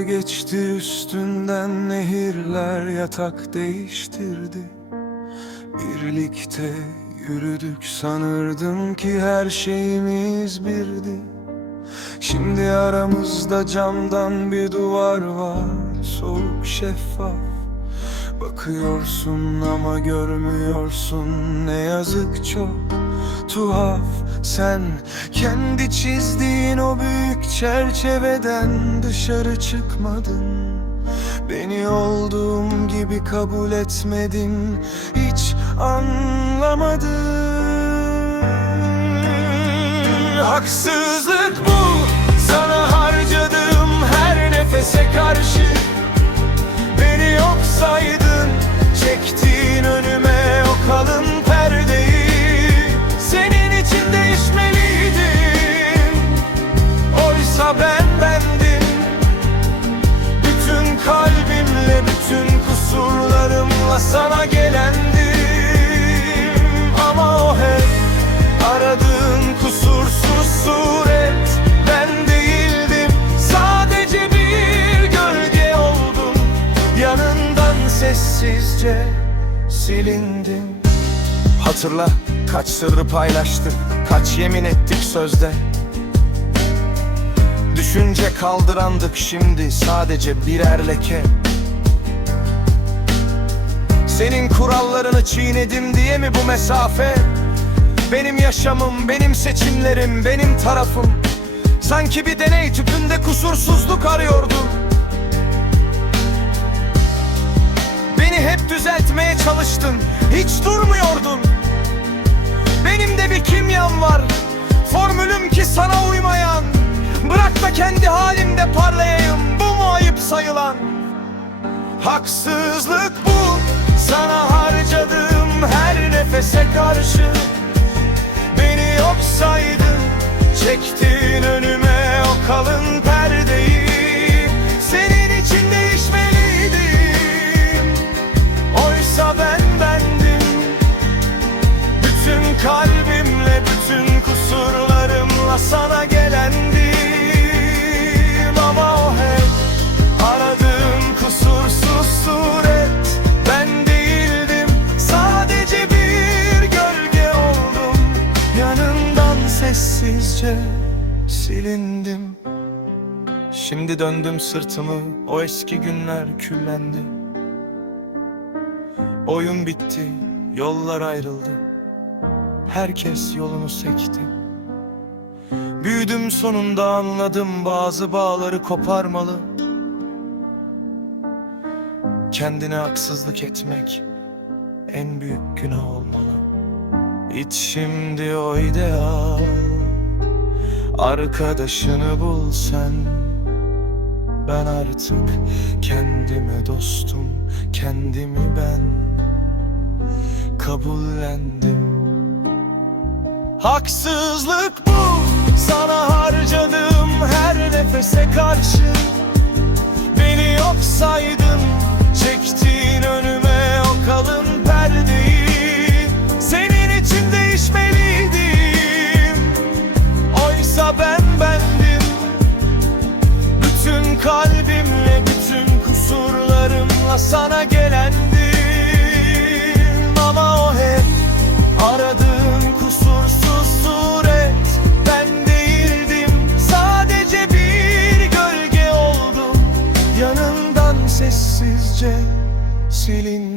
geçti üstünden nehirler yatak değiştirdi. Birlikte yürüdük sanırdım ki her şeyimiz birdi. Şimdi aramızda camdan bir duvar var Soğuk şeffaf. Bakıyorsun ama görmüyorsun Ne yazık çok tuhaf Sen kendi çizdiğin o büyük çerçeveden dışarı çıkmadın. Beni olduğum gibi kabul etmedin Hiç anlamadın. Haksızlık bu sessizce silindim. Hatırla kaç sırrı paylaştık Kaç yemin ettik sözde. Düşünce kaldırandık şimdi sadece birer leke. Senin kurallarını çiğnedim diye mi bu mesafe? Benim yaşamım, benim seçimlerim, benim tarafım. Sanki bir deney tüpünde kusursuzluk arıyordum çalıştın, hiç durmuyordun. Benim de bir kimyam var, formülüm ki sana uymayan. Bırak da kendi halimde parlayayım, bu mu ayıp sayılan? Haksızlık bu, sana harcadığım her nefese karşı kalbimle, bütün kusurlarımla sana gelendim. Ama o hep aradığım kusursuz suret. Ben değildim, sadece bir gölge oldum. Yanından sessizce silindim. Şimdi döndüm sırtımı, o eski günler küllendi. Oyun bitti, yollar ayrıldı Herkes yolunu sekti. Büyüdüm sonunda anladım bazı bağları koparmalı. Kendine haksızlık etmek en büyük günah olmalı. İç şimdi o ideal. Arkadaşını bul sen. Ben artık kendime dostum Kendimi ben. Kabullendim Haksızlık bu. Sana harcadığım her nefese karşı. Beni yok saydın Çektin önüme o kalın perdeyi. Senin için değişmeliydim. Oysa ben bendim. Bütün kalbimle bütün kusurlarımla sana gelendim silindim